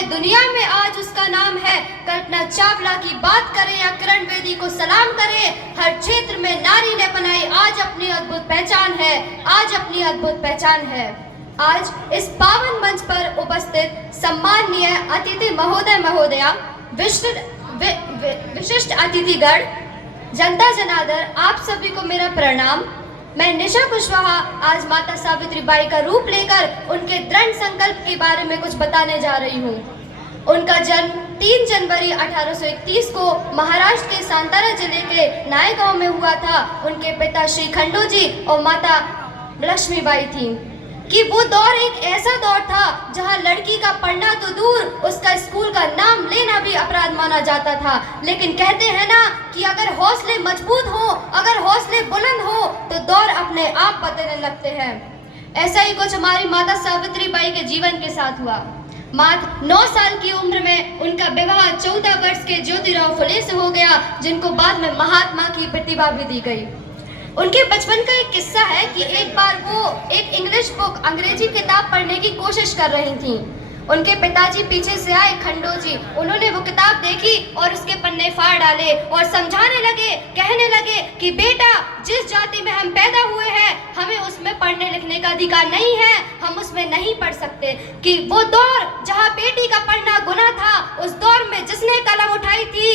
है दुनिया में आज उसका नाम है। कल्पना चावला की बात करें या किरण बेदी को सलाम करें, हर क्षेत्र में नारी ने बनाई आज अपनी अद्भुत पहचान है, आज अपनी अद्भुत पहचान है। आज इस पावन मंच पर उपस्थित सम्माननीय अतिथि महोदय महोदया, विशिष्ट अतिथिगण, जनता जनार्दन, आप सभी को मेरा प्रणाम। मैं निशा कुशवाहा आज माता सावित्री बाई का रूप लेकर उनके दृढ़ संकल्प के बारे में कुछ बताने जा रही हूँ। उनका जन्म 3 जनवरी 1831 को महाराष्ट्र के सांतारा जिले के नायगांव में हुआ था। उनके पिता श्री खंडोजी और माता लक्ष्मीबाई थी। कि वो दौर एक ऐसा दौर था जहां लड़की का पढ़ना तो दूर, उसका स्कूल का नाम लेना भी अपराध माना जाता था। लेकिन कहते हैं ना कि अगर हौसले मजबूत हो, अगर हौसले बुलंद हो तो दौर अपने आप बदलने लगते हैं। ऐसा ही कुछ हमारी माता सावित्री बाई के जीवन के साथ हुआ। मात्र 9 साल की उम्र में उनका विवाह 14 वर्ष के ज्योतिराव फुले से हो गया, जिनको बाद में महात्मा की प्रतिभा भी दी गई। उनके बचपन का एक किस्सा है कि एक बार वो एक इंग्लिश बुक, अंग्रेजी किताब पढ़ने की कोशिश कर रही थी। उनके पिताजी पीछे से आए, खंडोजी, उन्होंने वो किताब देखी और उसके पन्ने फाड़ डाले और समझाने लगे, कहने लगे कि बेटा, जिस जाति में हम पैदा हुए हैं हमें उसमें पढ़ने लिखने का अधिकार नहीं है, हम उसमें नहीं पढ़ सकते। कि वो दौर जहाँ बेटी का पढ़ना गुनाह था, उस दौर में जिसने कलम उठाई थी,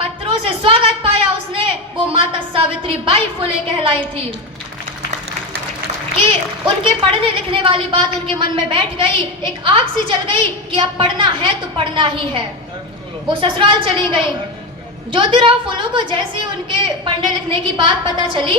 पत्थरों से स्वागत पाया उसने, वो माता सावित्री बाई फुले कहलाई थी। कि उनके पढ़ने लिखने वाली बात उनके मन में बैठ गई, एक आग सी जल गई कि अब पढ़ना है तो पढ़ना ही है। वो ससुराल चली गई। ज्योतिराव फुले को जैसे उनके पढ़ने लिखने की बात पता चली,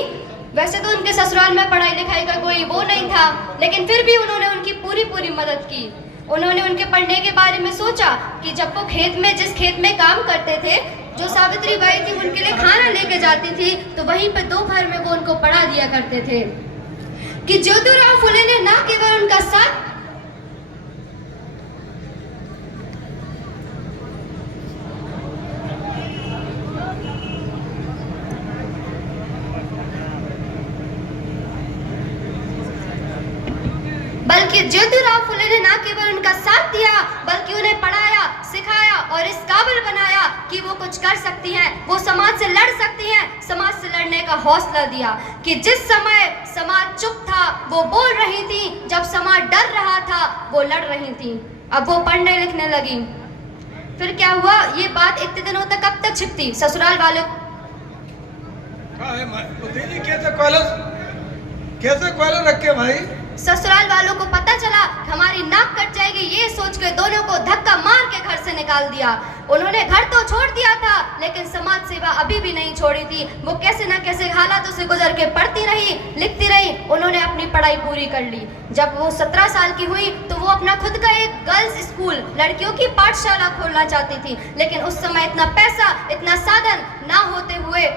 वैसे तो उनके ससुराल में पढ़ाई लिखाई का कोई वो नहीं था, लेकिन फिर भी उन्होंने उनकी पूरी मदद की। उन्होंने उनके पढ़ने के बारे में सोचा कि जब वो खेत में, जिस खेत में काम करते थे, जो सावित्री बाई थी उनके लिए खाना लेके जाती थी, तो वहीं पर दोपहर में वो उनको पढ़ा दिया करते थे। कि ज्योतिराव फुले ने ना केवल उनका साथ ज्योतिराव फुले ने ना केवल उनका साथ दिया, बल्कि उन्हें पढ़ाया, सिखाया और इस काबिल बनाया कि वो कुछ कर सकती हैं, वो समाज से लड़ सकती हैं, समाज से लड़ने का हौसला दिया। कि जिस समय समाज चुप था वो बोल रही थी, जब समाज डर रहा था वो लड़ रही थी। अब वो पढ़ने लिखने लगी। फिर क्या हुआ, ये बात इतने दिनों तक कब तक छिपती? ससुराल वालों कैसे कॉलर रखे भाई? ससुराल वालों को पता चला कि हमारी नाक कट जाएगी, ये सोच के दोनों को धक्का मार के घर से निकाल दिया। उन्होंने घर तो छोड़ दिया था, लेकिन समाज सेवा अभी भी नहीं छोड़ी थी। वो कैसे न कैसे हालातों से गुजर के पढ़ती रही, लिखती रही। उन्होंने अपनी पढ़ाई पूरी कर ली। जब वो 17 साल की हुई तो वो अपना खुद का एक गर्ल्स स्कूल, लड़कियों की पाठशाला खोलना चाहती थी, लेकिन उस समय इतना पैसा, इतना साधन ना होते हुए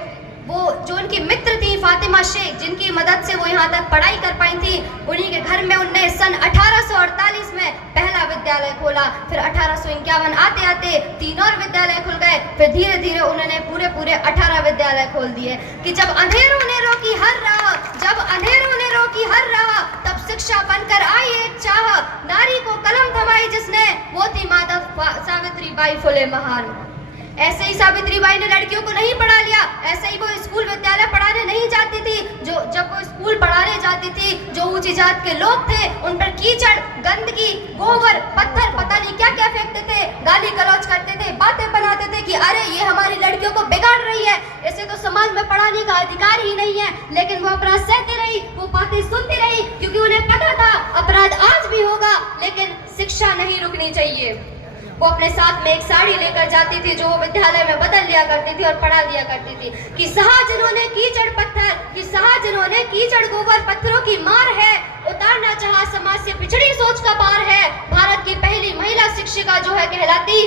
वो जो उनकी मित्र थी फातिमा शेख, जिनकी मदद से वो यहाँ तक पढ़ाई कर पाई थी, उन्हीं के घर में उनने सन 1848 में पहला विद्यालय खोला। फिर 1851 आते आते 3 और विद्यालय खुल गए। फिर धीरे धीरे उन्होंने पूरे 18 विद्यालय खोल दिए। कि जब अंधेरों ने रोकी हर राह, जब अंधेरों ने रोकी हर राह, तब शिक्षा बनकर आई एक चाह, नारी को कलम थमाई जिसने, वो थी माता सावित्री बाई फुले महान। ऐसे ही सावित्री बाई ने लड़कियों को नहीं पढ़ा लिया, ऐसे ही वो स्कूल विद्यालय पढ़ाने नहीं जाती थी। जब वो स्कूल पढ़ाने जाती थी, जो ऊंची जात के लोग थे उन पर कीचड़, गंदगी, गोबर, पत्थर, पता नहीं क्या क्या फेंकते थे, गाली गलौज करते थे, बातें बनाते थे कि अरे ये हमारी लड़कियों को बिगाड़ रही है, इसे तो समाज में पढ़ाने का अधिकार ही नहीं है। लेकिन वो अपराध सहती रही, वो बातें सुनती रही, क्योंकि उन्हें पता था अपराध आज भी होगा, लेकिन शिक्षा नहीं रुकनी चाहिए। वो अपने साथ में एक साड़ी लेकर जाती थी, जो वो विद्यालय में बदल लिया करती थी और पढ़ा दिया करती थी। कि सहा जिन्होंने कीचड़ पत्थर, कि सहा जिन्होंने कीचड़ गोबर पत्थरों की मार है, उतारना चाहा समाज से पिछड़ी सोच का पार है। भारत की पहली महिला शिक्षिका जो है कहलाती